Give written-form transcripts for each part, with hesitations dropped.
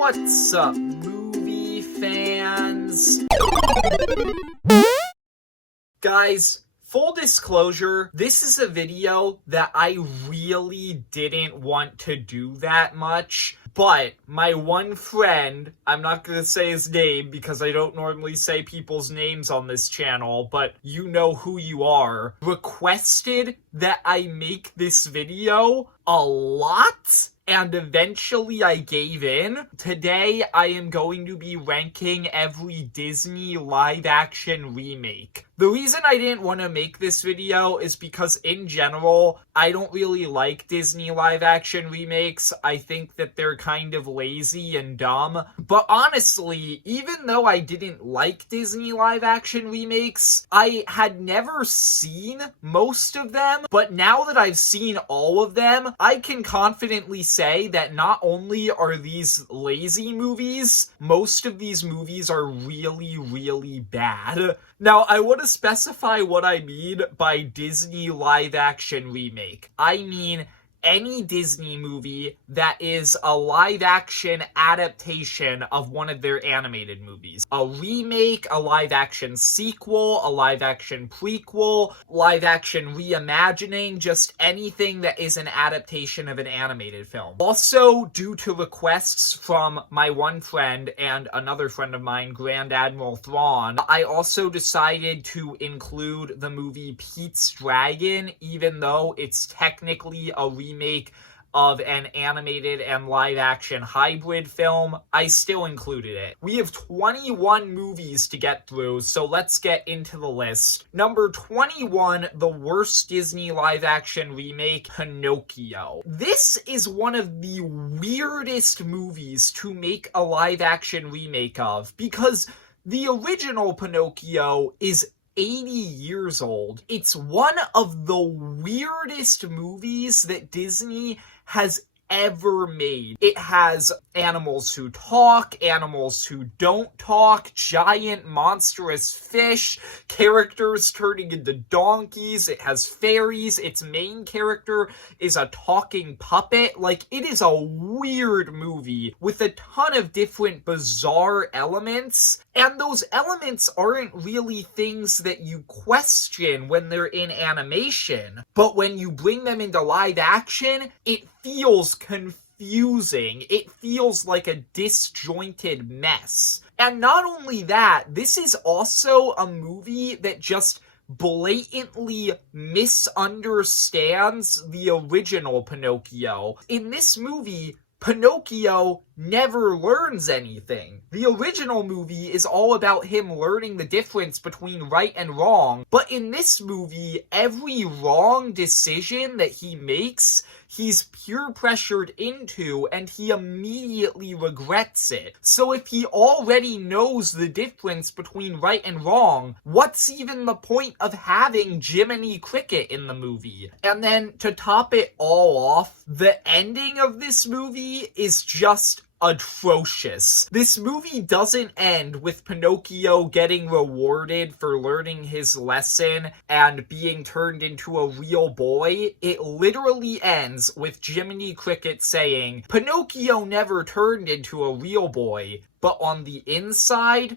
What's up, movie fans? Guys, full disclosure, this is a video that I really didn't want to do that much, but my one friend, I'm not going to say his name because I don't normally say people's names on this channel, but you know who you are, requested that I make this video a lot. And eventually I gave in. Today I am going to be ranking every Disney live-action remake. The reason I didn't want to make this video is because in general, I don't really like Disney live-action remakes. I think that they're kind of lazy and dumb. But honestly, even though I didn't like Disney live-action remakes, I had never seen most of them. But now that I've seen all of them, I can confidently say that not only are these lazy movies, most of these movies are really, really bad. Now, I want to specify what I mean by Disney live-action remake. I mean any Disney movie that is a live-action adaptation of one of their animated movies. A remake, a live-action sequel, a live-action prequel, live-action reimagining, just anything that is an adaptation of an animated film. Also, due to requests from my one friend and another friend of mine, Grand Admiral Thrawn, I also decided to include the movie Pete's Dragon, even though it's technically a remake of an animated and live-action hybrid film. I still included it. We have 21 movies to get through, so let's get into the list. Number 21, the worst Disney live-action remake, Pinocchio. This is one of the weirdest movies to make a live-action remake of, because the original Pinocchio is 80 years old. It's one of the weirdest movies that Disney has ever made. It has animals who talk, animals who don't talk, giant monstrous fish, characters turning into donkeys, it has fairies, its main character is a talking puppet. Like, it is a weird movie with a ton of different bizarre elements, and those elements aren't really things that you question when they're in animation, but when you bring them into live action, it feels confusing. It feels like a disjointed mess. And not only that, this is also a movie that just blatantly misunderstands the original Pinocchio. In this movie, Pinocchio never learns anything. The original movie is all about him learning the difference between right and wrong, but in this movie, every wrong decision that he makes, he's peer pressured into, and he immediately regrets it. So if he already knows the difference between right and wrong, what's even the point of having Jiminy Cricket in the movie? And then, to top it all off, the ending of this movie is just atrocious. This movie doesn't end with Pinocchio getting rewarded for learning his lesson and being turned into a real boy. It literally ends with Jiminy Cricket saying, "Pinocchio never turned into a real boy, but on the inside,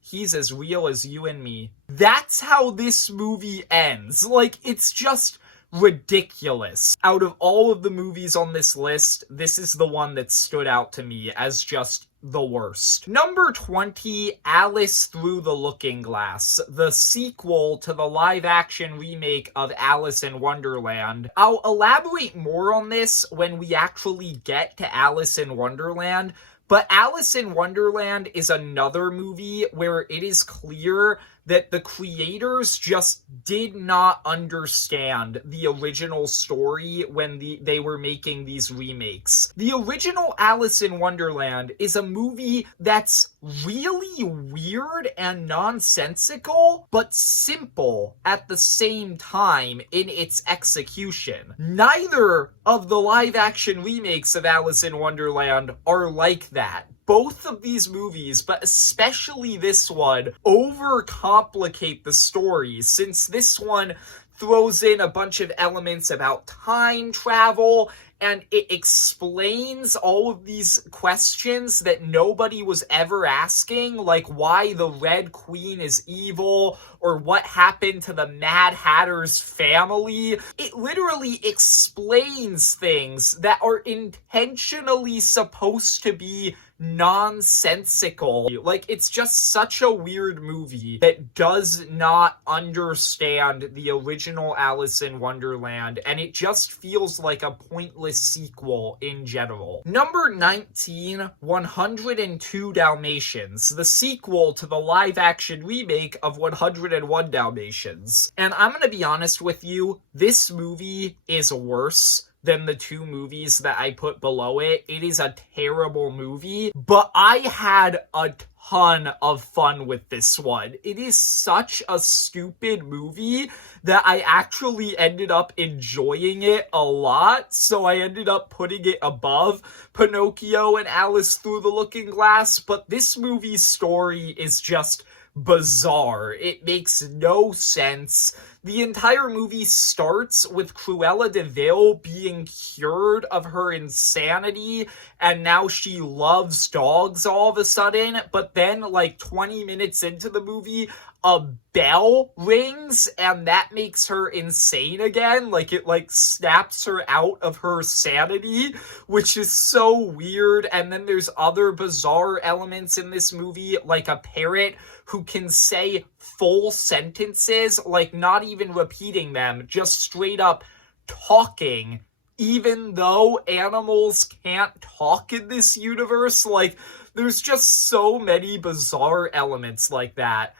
he's as real as you and me." That's how this movie ends. Like, it's just ridiculous. Out of all of the movies on this list, this is the one that stood out to me as just the worst. Number 20, Alice Through the Looking Glass, the sequel to the live-action remake of Alice in Wonderland. I'll elaborate more on this when we actually get to Alice in Wonderland, but Alice in Wonderland is another movie where it is clear that the creators just did not understand the original story when they were making these remakes. The original Alice in Wonderland is a movie that's really weird and nonsensical, but simple at the same time in its execution. Neither of the live-action remakes of Alice in Wonderland are like that. Both of these movies, but especially this one, overcomplicate the story, since this one throws in a bunch of elements about time travel and it explains all of these questions that nobody was ever asking, like why the Red Queen is evil, or what happened to the Mad Hatter's family. It literally explains things that are intentionally supposed to be nonsensical. Like, it's just such a weird movie that does not understand the original Alice in Wonderland, and it just feels like a pointless sequel in general. Number 19, 102 Dalmatians, the sequel to the live-action remake of 101 Dalmatians. And I'm gonna be honest with you, this movie is worse than the two movies that I put below it. It is a terrible movie, but I had a ton of fun with this one. It is such a stupid movie that I actually ended up enjoying it a lot, so I ended up putting it above Pinocchio and Alice Through the Looking Glass. But this movie's story is just bizarre. It makes no sense. The entire movie starts with Cruella de Vil being cured of her insanity, and now she loves dogs all of a sudden, but then like 20 minutes into the movie, a bell rings, and that makes her insane again. Like, it like snaps her out of her sanity, which is so weird. And then there's other bizarre elements in this movie, like a parrot who can say full sentences, like not even repeating them, just straight up talking, even though animals can't talk in this universe. Like, there's just so many bizarre elements like that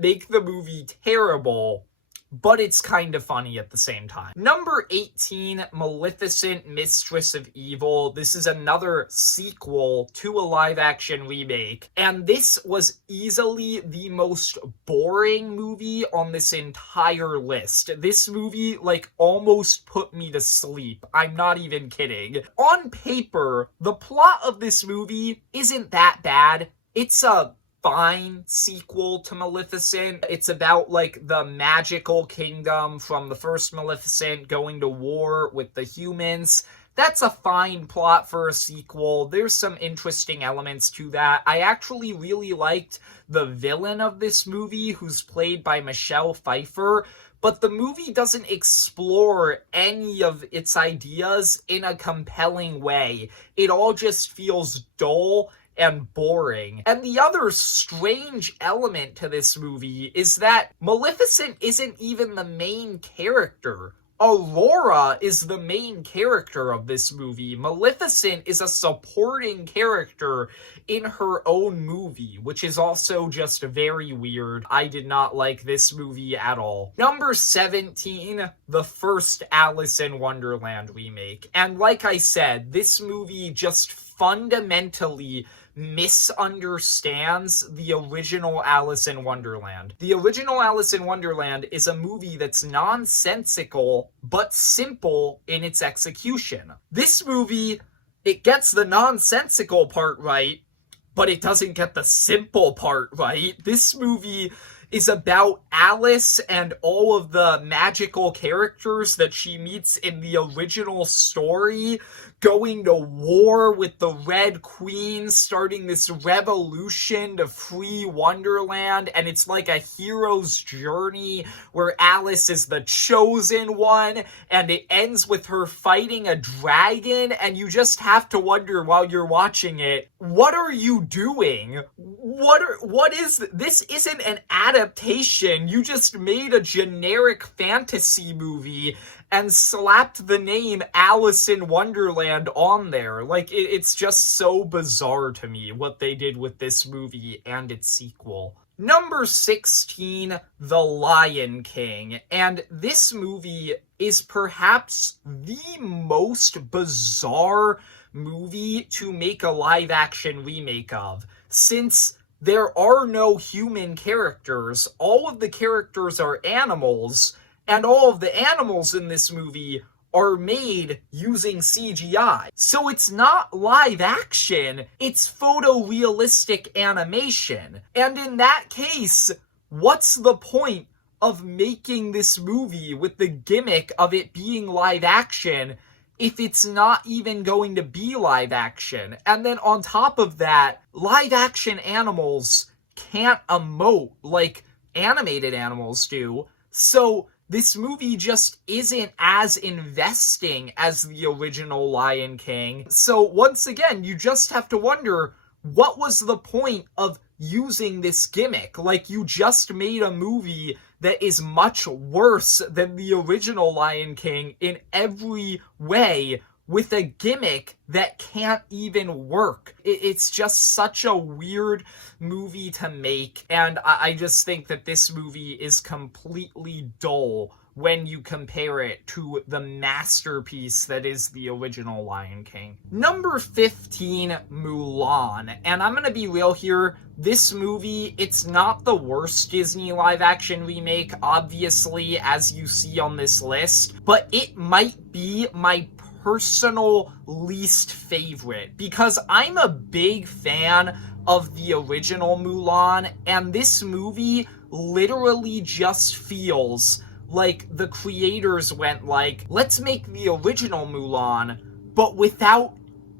make the movie terrible, but it's kind of funny at the same time. Number 18, Maleficent, Mistress of Evil. This is another sequel to a live-action remake, and this was easily the most boring movie on this entire list. This movie, like, almost put me to sleep. I'm not even kidding. On paper, the plot of this movie isn't that bad. It's a fine sequel to Maleficent. It's about like the magical kingdom from the first Maleficent going to war with the humans. That's a fine plot for a sequel. There's some interesting elements to that. I actually really liked the villain of this movie, who's played by Michelle Pfeiffer, but the movie doesn't explore any of its ideas in a compelling way. It all just feels dull and boring. And the other strange element to this movie is that Maleficent isn't even the main character. Aurora is the main character of this movie. Maleficent is a supporting character in her own movie, which is also just very weird. I did not like this movie at all. Number 17, the first Alice in Wonderland remake. And like I said, this movie just fundamentally misunderstands the original Alice in Wonderland. The original Alice in Wonderland is a movie that's nonsensical but simple in its execution. This movie, it gets the nonsensical part right, but it doesn't get the simple part right. This movie is about Alice and all of the magical characters that she meets in the original story going to war with the Red Queen, starting this revolution to free Wonderland, and it's like a hero's journey where Alice is the chosen one, and it ends with her fighting a dragon, and you just have to wonder while you're watching it, what are you doing? What is this? Isn't an adaptation. You just made a generic fantasy movie and slapped the name Alice in Wonderland on there. Like, it's just so bizarre to me what they did with this movie and its sequel. Number 16, The Lion King. And this movie is perhaps the most bizarre movie to make a live-action remake of, since there are no human characters. All of the characters are animals, and all of the animals in this movie are made using CGI. So it's not live action, it's photorealistic animation. And in that case, what's the point of making this movie with the gimmick of it being live action if it's not even going to be live action? And then on top of that, live action animals can't emote like animated animals do. So this movie just isn't as investing as the original Lion King. So once again, you just have to wonder, what was the point of using this gimmick? Like, you just made a movie that is much worse than the original Lion King in every way, with a gimmick that can't even work. It's just such a weird movie to make, and I just think that this movie is completely dull when you compare it to the masterpiece that is the original Lion King. Number 15, Mulan. And I'm gonna be real here, this movie, it's not the worst Disney live-action remake, obviously, as you see on this list, but it might be my personal least favorite, because I'm a big fan of the original Mulan, and this movie literally just feels like the creators went like, let's make the original Mulan, but without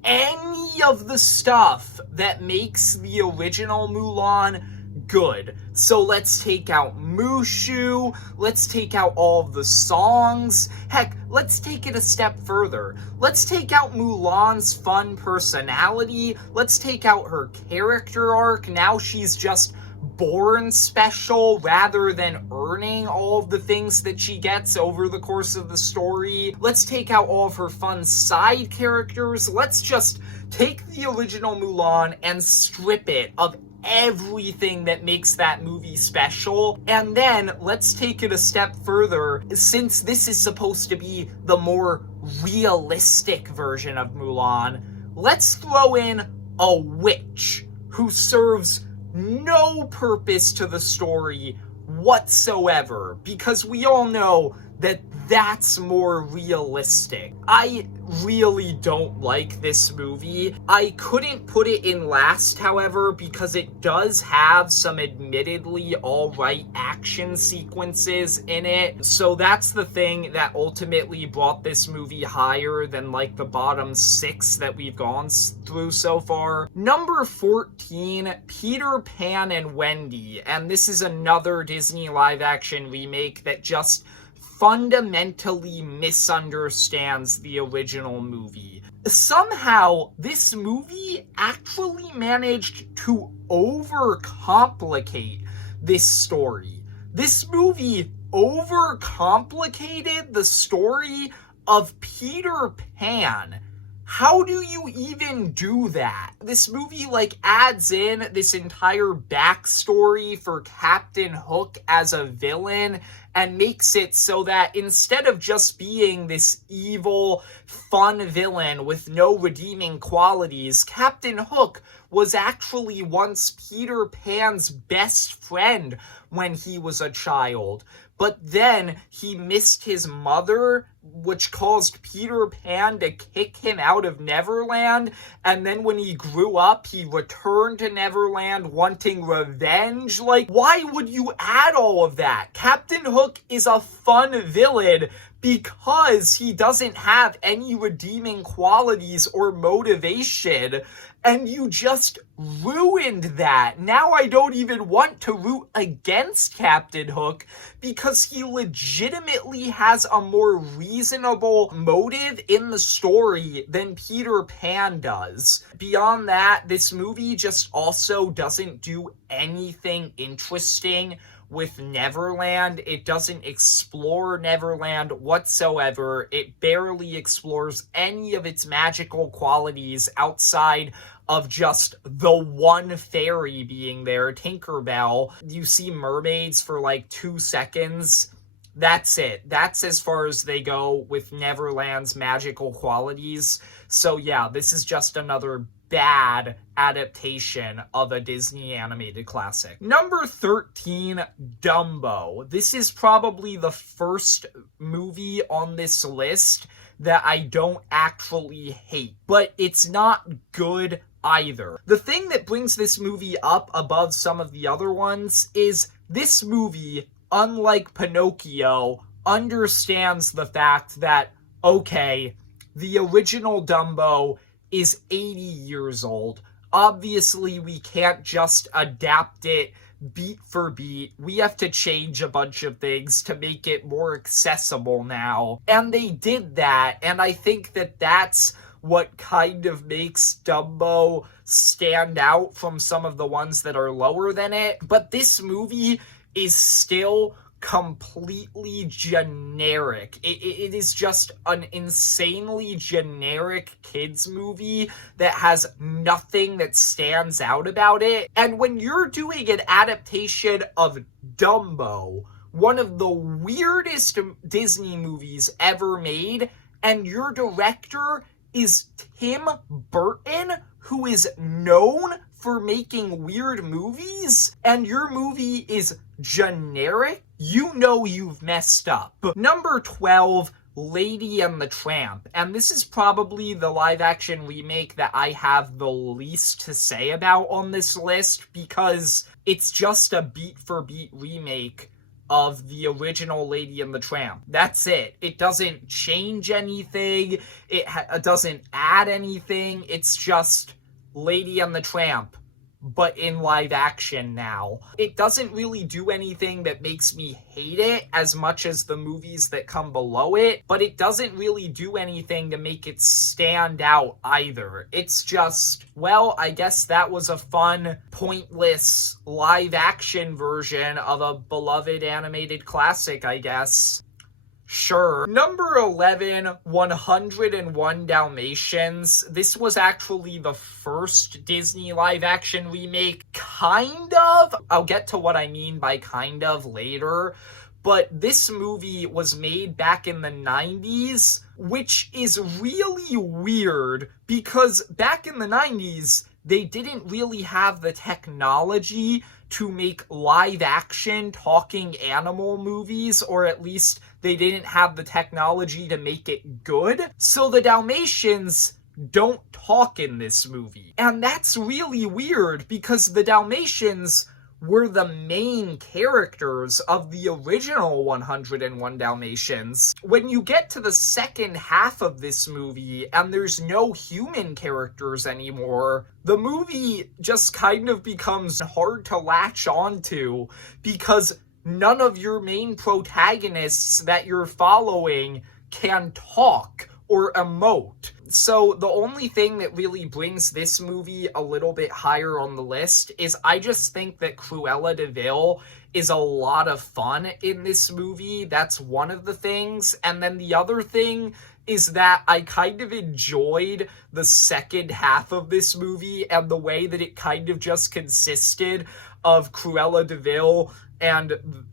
any of the stuff that makes the original Mulan good. So let's take out Mushu, let's take out all of the songs, heck, let's take it a step further. Let's take out Mulan's fun personality, let's take out her character arc. Now she's just born special rather than earning all of the things that she gets over the course of the story. Let's take out all of her fun side characters. Let's just take the original Mulan and strip it of everything that makes that movie special. And then let's take it a step further, since this is supposed to be the more realistic version of Mulan. Let's throw in a witch who serves no purpose to the story whatsoever, because we all know that that's more realistic. I really don't like this movie. I couldn't put it in last, however, because it does have some admittedly alright action sequences in it. So that's the thing that ultimately brought this movie higher than like the bottom 6 that we've gone through so far. Number 14, Peter Pan and Wendy. And this is another Disney live action remake that just fundamentally misunderstands the original movie. Somehow, this movie actually managed to overcomplicate this story. This movie overcomplicated the story of Peter Pan. How do you even do that? This movie, like, adds in this entire backstory for Captain Hook as a villain and makes it so that instead of just being this evil, fun villain with no redeeming qualities, Captain Hook was actually once Peter Pan's best friend when he was a child. But then he missed his mother, which caused Peter Pan to kick him out of Neverland. And then when he grew up, he returned to Neverland wanting revenge. Like, why would you add all of that? Captain Hook is a fun villain because he doesn't have any redeeming qualities or motivation. And you just ruined that. Now I don't even want to root against Captain Hook because he legitimately has a more reasonable motive in the story than Peter Pan does. Beyond that, this movie just also doesn't do anything interesting with Neverland. It doesn't explore Neverland whatsoever. It barely explores any of its magical qualities outside of just the one fairy being there, Tinkerbell. You see mermaids for like 2 seconds. That's it. That's as far as they go with Neverland's magical qualities. So yeah, this is just another bad adaptation of a Disney animated classic. Number 13, Dumbo. This is probably the first movie on this list that I don't actually hate, but it's not good either. The thing that brings this movie up above some of the other ones is this movie, unlike Pinocchio, understands the fact that, okay, The original Dumbo is 80 years old. Obviously, we can't just adapt it beat for beat. We have to change a bunch of things to make it more accessible now. And they did that, and I think that that's what kind of makes Dumbo stand out from some of the ones that are lower than it. But this movie is still completely generic. It is just an insanely generic kids movie that has nothing that stands out about it. And when you're doing an adaptation of Dumbo, one of the weirdest Disney movies ever made, and your director is Tim Burton, who is known for making weird movies, and your movie is generic, you know you've messed up. Number 12, Lady and the Tramp. And this is probably the live-action remake that I have the least to say about on this list, because it's just a beat-for-beat remake of the original Lady and the Tramp. That's it. It doesn't change anything. It doesn't add anything. It's just Lady and the Tramp, but in live action now. It doesn't really do anything that makes me hate it as much as the movies that come below it, but it doesn't really do anything to make it stand out either. It's just, well, I guess that was a fun, pointless live action version of a beloved animated classic, I guess. Sure. Number 11, 101 Dalmatians. This was actually the first Disney live-action remake, kind of. I'll get to what I mean by kind of later. But this movie was made back in the 90s, which is really weird because back in the 90s, they didn't really have the technology to make live-action talking animal movies, or at least they didn't have the technology to make it good. So the Dalmatians don't talk in this movie. And that's really weird because the Dalmatians were the main characters of the original 101 Dalmatians. When you get to the second half of this movie and there's no human characters anymore, the movie just kind of becomes hard to latch onto because none of your main protagonists that you're following can talk or emote. So the only thing that really brings this movie a little bit higher on the list is I just think that Cruella de Vil is a lot of fun in this movie. That's one of the things. And then the other thing is that I kind of enjoyed the second half of this movie and the way that it kind of just consisted of Cruella de Vil and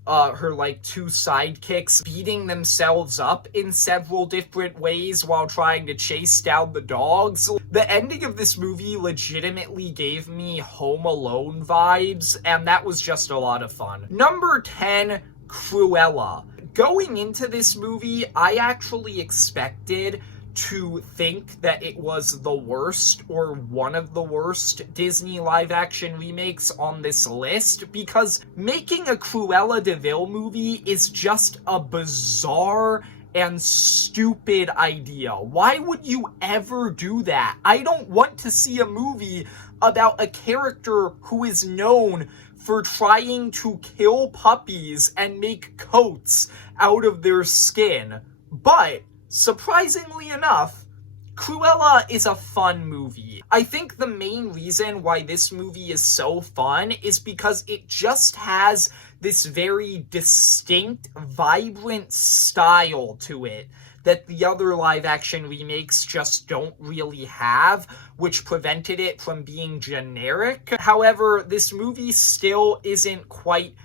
her, two sidekicks beating themselves up in several different ways while trying to chase down the dogs. The ending of this movie legitimately gave me Home Alone vibes, and that was just a lot of fun. Number 10, Cruella. Going into this movie, I actually expected to think that it was the worst or one of the worst Disney live-action remakes on this list, because making a Cruella de Vil movie is just a bizarre and stupid idea. Why would you ever do that? I don't want to see a movie about a character who is known for trying to kill puppies and make coats out of their skin. But surprisingly enough, Cruella is a fun movie. I think the main reason why this movie is so fun is because it just has this very distinct, vibrant style to it that the other live-action remakes just don't really have, which prevented it from being generic. However, this movie still isn't quite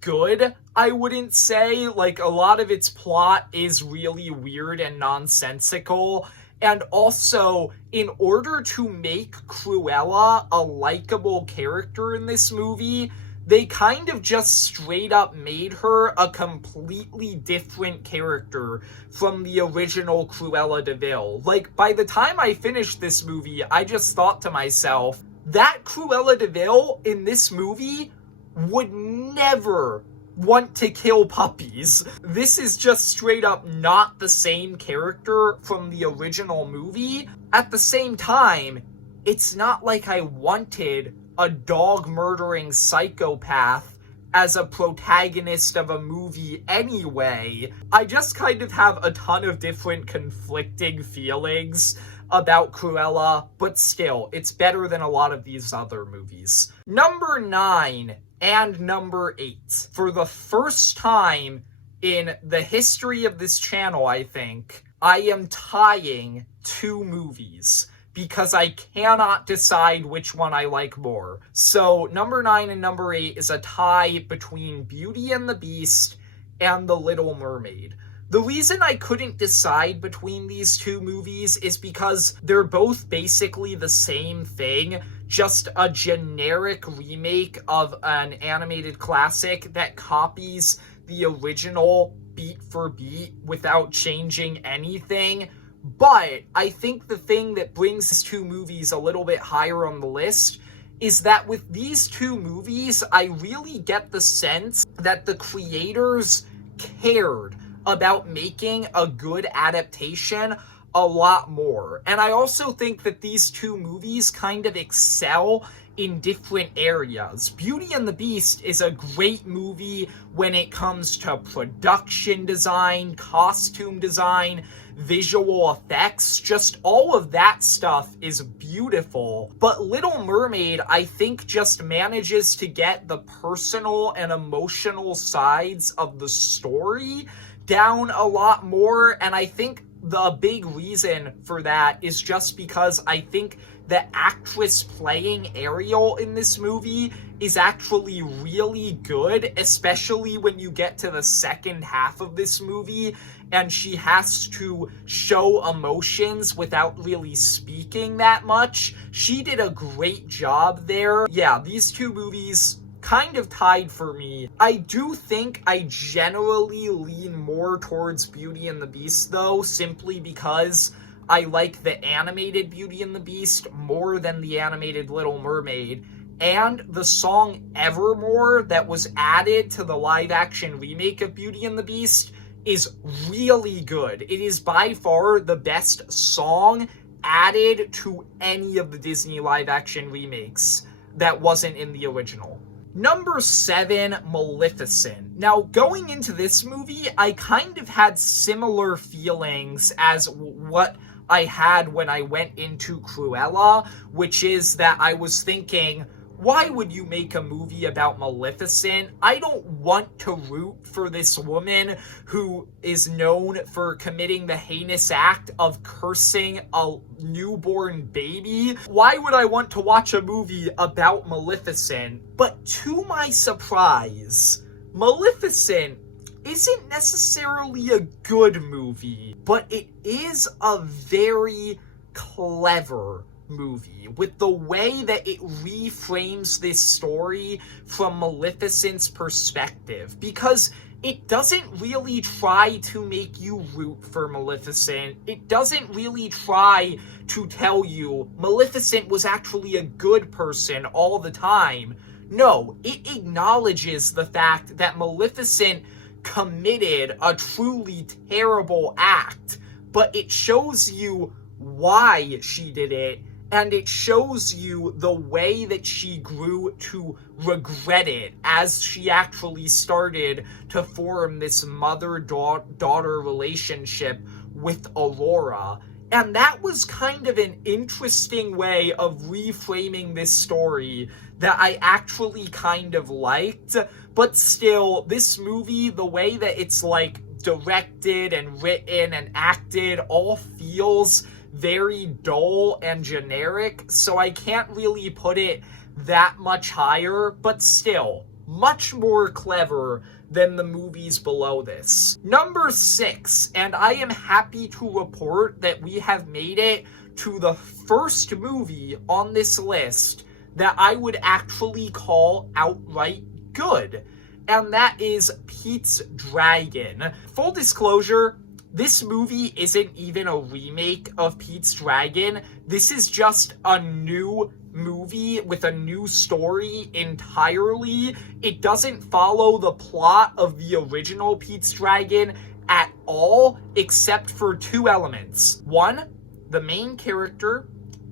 good, I wouldn't say. A lot of its plot is really weird and nonsensical. And also, in order to make Cruella a likable character in this movie, they kind of just straight up made her a completely different character from the original Cruella de Vil. By the time I finished this movie, I just thought to myself, that Cruella de Vil in this movie would never want to kill puppies. This is just straight up not the same character from the original movie. At the same time, it's not like I wanted a dog-murdering psychopath as a protagonist of a movie anyway. I just kind of have a ton of different conflicting feelings about Cruella, but still, it's better than a lot of these other movies. Number 9 and number 8. For the first time in the history of this channel, I think, I am tying 2 movies because I cannot decide which one I like more. So number 9 and number 8 is a tie between Beauty and the Beast and The Little Mermaid. The reason I couldn't decide between these 2 movies is because they're both basically the same thing, just a generic remake of an animated classic that copies the original beat for beat without changing anything. But I think the thing that brings these 2 movies a little bit higher on the list is that with these 2 movies, I really get the sense that the creators cared about making a good adaptation a lot more. And I also think that these 2 movies kind of excel in different areas. Beauty and the Beast is a great movie when it comes to production design, costume design, visual effects, just all of that stuff is beautiful. But Little Mermaid, I think, just manages to get the personal and emotional sides of the story down a lot more, and I think the big reason for that is just because I think the actress playing Ariel in this movie is actually really good, especially when you get to the second half of this movie and she has to show emotions without really speaking that much. She did a great job there. Yeah, these 2 movies kind of tied for me. I do think I generally lean more towards Beauty and the Beast, though, simply because I like the animated Beauty and the Beast more than the animated Little Mermaid. And the song Evermore that was added to the live-action remake of Beauty and the Beast is really good. It is by far the best song added to any of the Disney live-action remakes that wasn't in the original. Number 7, Maleficent. Now, going into this movie, I kind of had similar feelings as what I had when I went into Cruella, which is that I was thinking, why would you make a movie about Maleficent? I don't want to root for this woman who is known for committing the heinous act of cursing a newborn baby. Why would I want to watch a movie about Maleficent? But to my surprise, Maleficent isn't necessarily a good movie, but it is a very clever movie with the way that it reframes this story from Maleficent's perspective, because it doesn't really try to make you root for Maleficent. It doesn't really try to tell you Maleficent was actually a good person all the time. No, it acknowledges the fact that Maleficent committed a truly terrible act, but it shows you why she did it, and it shows you the way that she grew to regret it as she actually started to form this mother-daughter relationship with Aurora. And that was kind of an interesting way of reframing this story that I actually kind of liked. But still, this movie, the way that it's like directed and written and acted, all feels very dull and generic, so I can't really put it that much higher, but still, much more clever than the movies below this. Number 6, and I am happy to report that we have made it to the first movie on this list that I would actually call outright good, and that is Pete's Dragon. Full disclosure, this movie isn't even a remake of Pete's Dragon. This is just a new movie with a new story entirely. It doesn't follow the plot of the original Pete's Dragon at all, except for two elements. One, the main character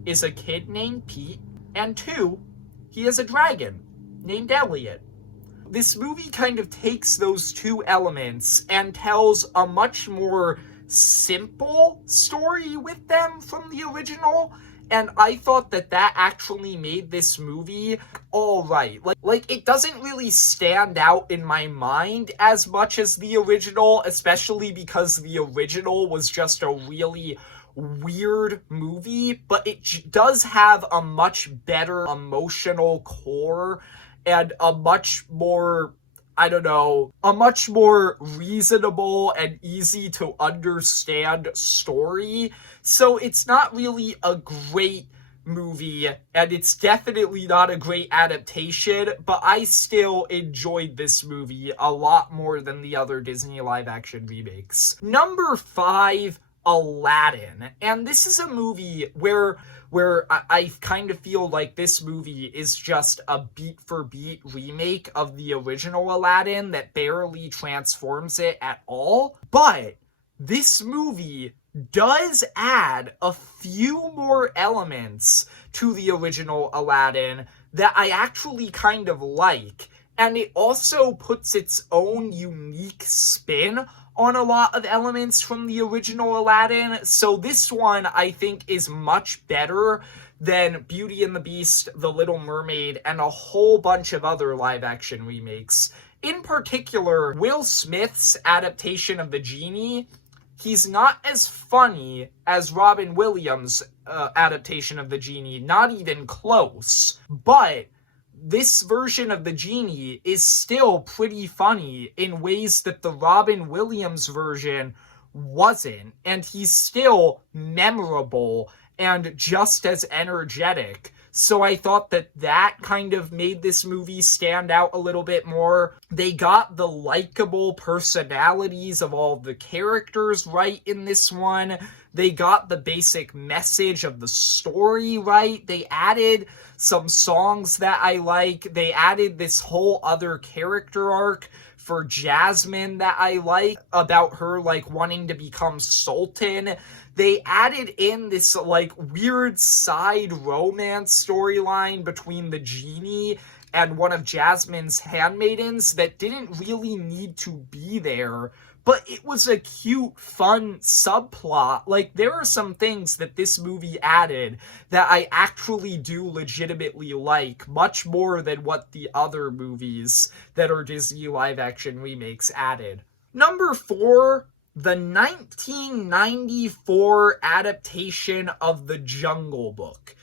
is a kid named Pete, and two, he is a dragon named Elliot. This movie kind of takes those two elements and tells a much more simple story with them from the original, and I thought that actually made this movie all right. Like it doesn't really stand out in my mind as much as the original, especially because the original was just a really weird movie, but it does have a much better emotional core and a much more, I don't know, a much more reasonable and easy to understand story. So it's not really a great movie, and it's definitely not a great adaptation, but I still enjoyed this movie a lot more than the other Disney live-action remakes. Number 5, Aladdin. And this is a movie where I kind of feel like this movie is just a beat-for-beat remake of the original Aladdin that barely transforms it at all. But this movie does add a few more elements to the original Aladdin that I actually kind of like. And it also puts its own unique spin on a lot of elements from the original Aladdin. So this one, I think, is much better than Beauty and the Beast, The Little Mermaid, and a whole bunch of other live-action remakes. In particular, Will Smith's adaptation of the Genie, he's not as funny as Robin Williams' adaptation of the Genie, not even close. But this version of the Genie is still pretty funny in ways that the Robin Williams version wasn't, and he's still memorable and just as energetic. So I thought that kind of made this movie stand out a little bit more. They got the likable personalities of all the characters right in this one. They got the basic message of the story right. They added some songs that I like. They added this whole other character arc for Jasmine that I like, about her like wanting to become Sultan. They added in this like weird side romance storyline between the Genie and one of Jasmine's handmaidens that didn't really need to be there, but it was a cute, fun subplot. Like, there are some things that this movie added that I actually do legitimately like, much more than what the other movies that are Disney live-action remakes added. Number 4, the 1994 adaptation of The Jungle Book.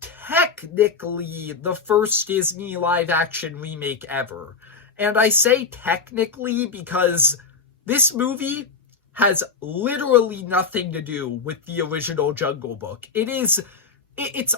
Technically, the first Disney live-action remake ever. And I say technically because this movie has literally nothing to do with the original Jungle Book. It's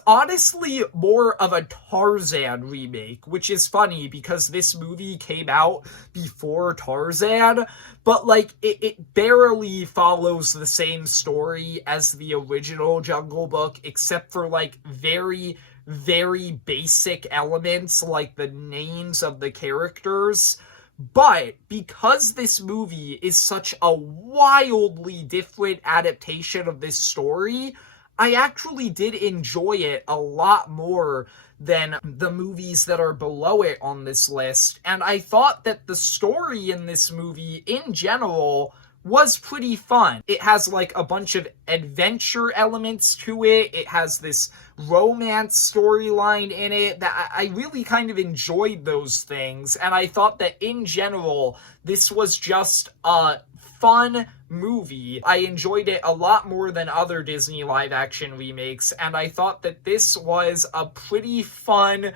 honestly more of a Tarzan remake, which is funny because this movie came out before Tarzan, but like it barely follows the same story as the original Jungle Book, except for like very, very basic elements like the names of the characters. But because this movie is such a wildly different adaptation of this story, I actually did enjoy it a lot more than the movies that are below it on this list. And I thought that the story in this movie, in general, was pretty fun. It has like a bunch of adventure elements to it. It has this romance storyline in it that I really kind of enjoyed those things. And I thought that in general, this was just a fun movie. I enjoyed it a lot more than other Disney live-action remakes, and I thought that this was a pretty fun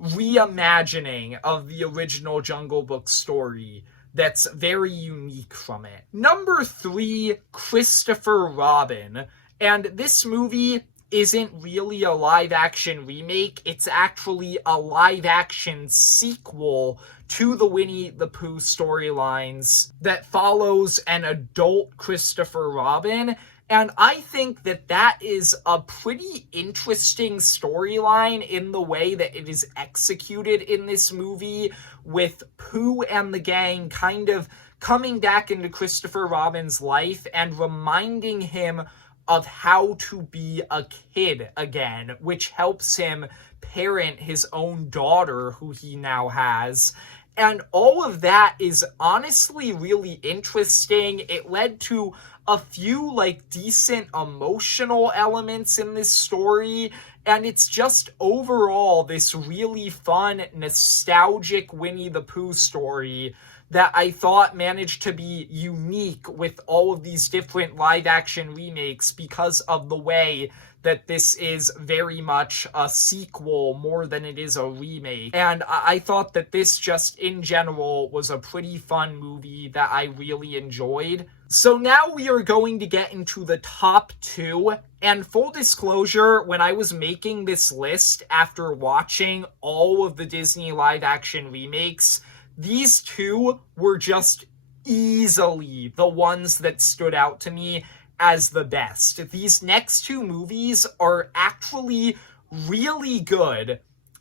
reimagining of the original Jungle Book story that's very unique from it. Number 3, Christopher Robin. And this movie isn't really a live-action remake. It's actually a live-action sequel to the Winnie the Pooh storylines that follows an adult Christopher Robin. And I think that that is a pretty interesting storyline in the way that it is executed in this movie, with Pooh and the gang kind of coming back into Christopher Robin's life and reminding him of how to be a kid again, which helps him parent his own daughter, who he now has. And all of that is honestly really interesting. It led to a few, decent emotional elements in this story, and it's just overall this really fun, nostalgic Winnie the Pooh story that I thought managed to be unique with all of these different live-action remakes because of the way that this is very much a sequel more than it is a remake. And I thought that this just, in general, was a pretty fun movie that I really enjoyed. So now we are going to get into the top 2. And full disclosure, when I was making this list after watching all of the Disney live-action remakes, these 2 were just easily the ones that stood out to me as the best. These next 2 movies are actually really good,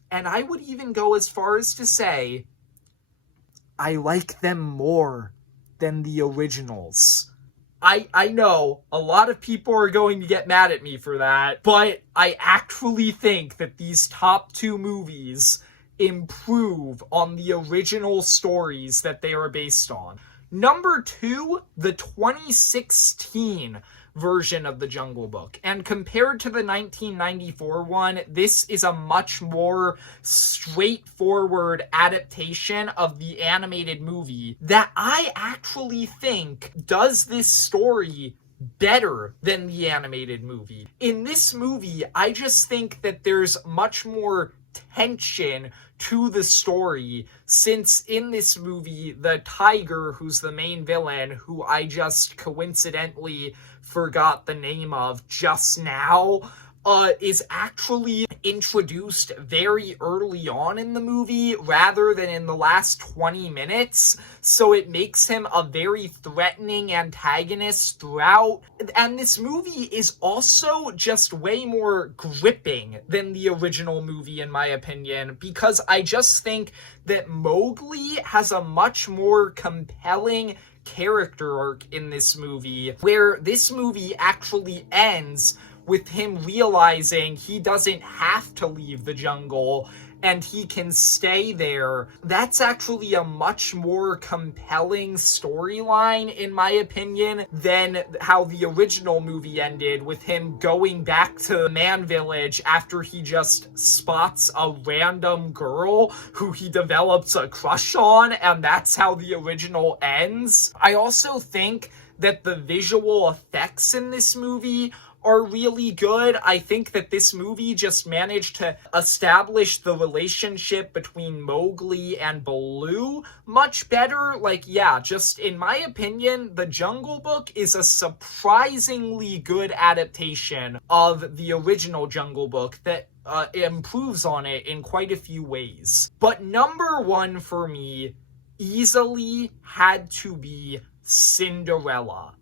and I would even go as far as to say I like them more than the originals. I know a lot of people are going to get mad at me for that, but I actually think that these top 2 movies improve on the original stories that they are based on. Number 2, the 2016 version of The Jungle Book. And compared to the 1994 one, this is a much more straightforward adaptation of the animated movie that I actually think does this story better than the animated movie. In this movie, I just think that there's much more tension to the story, since in this movie, the tiger, who's the main villain, who I just coincidentally forgot the name of just now, is actually introduced very early on in the movie rather than in the last 20 minutes. So it makes him a very threatening antagonist throughout. And this movie is also just way more gripping than the original movie, in my opinion, because I just think that Mowgli has a much more compelling character arc in this movie, where this movie actually ends with him realizing he doesn't have to leave the jungle and he can stay there. That's actually a much more compelling storyline, in my opinion, than how the original movie ended, with him going back to the man village after he just spots a random girl who he develops a crush on, and that's how the original ends. I also think that the visual effects in this movie are really good. I think that this movie just managed to establish the relationship between Mowgli and Baloo much better. Just in my opinion, The Jungle Book is a surprisingly good adaptation of the original Jungle Book that improves on it in quite a few ways. But number 1 for me easily had to be Cinderella.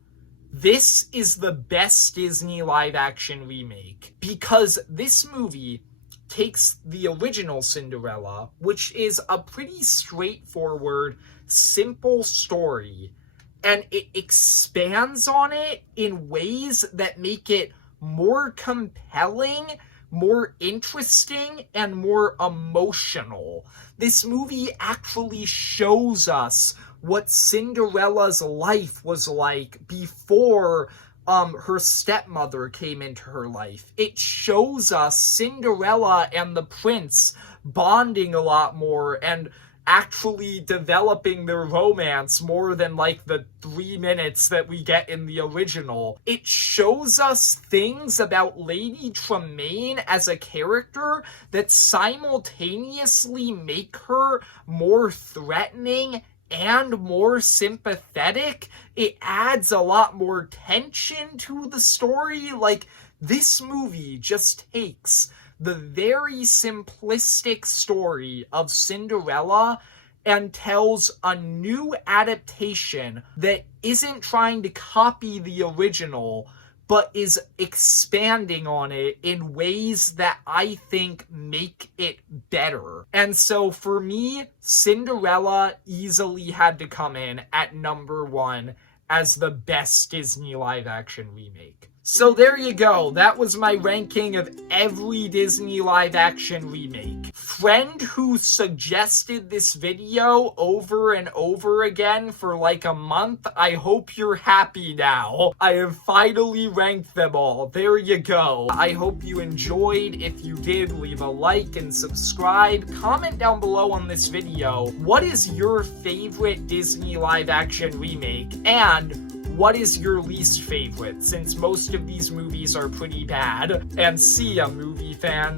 This is the best Disney live-action remake, because this movie takes the original Cinderella, which is a pretty straightforward, simple story, and it expands on it in ways that make it more compelling, more interesting, and more emotional. This movie actually shows us what Cinderella's life was like before her stepmother came into her life. It shows us Cinderella and the prince bonding a lot more and actually developing their romance more than the 3 minutes that we get in the original. It shows us things about Lady Tremaine as a character that simultaneously make her more threatening and more sympathetic. It adds a lot more tension to the story. This movie just takes the very simplistic story of Cinderella and tells a new adaptation that isn't trying to copy the original, but is expanding on it in ways that I think make it better. And so for me, Cinderella easily had to come in at number 1 as the best Disney live-action remake. So there you go. That was my ranking of every Disney live-action remake. Friend who suggested this video over and over again for like a month, I hope you're happy now. I have finally ranked them all. There you go. I hope you enjoyed. If you did, leave a like and subscribe. Comment down below on this video, what is your favorite Disney live-action remake? And what is your least favorite, since most of these movies are pretty bad? And see ya, movie fan.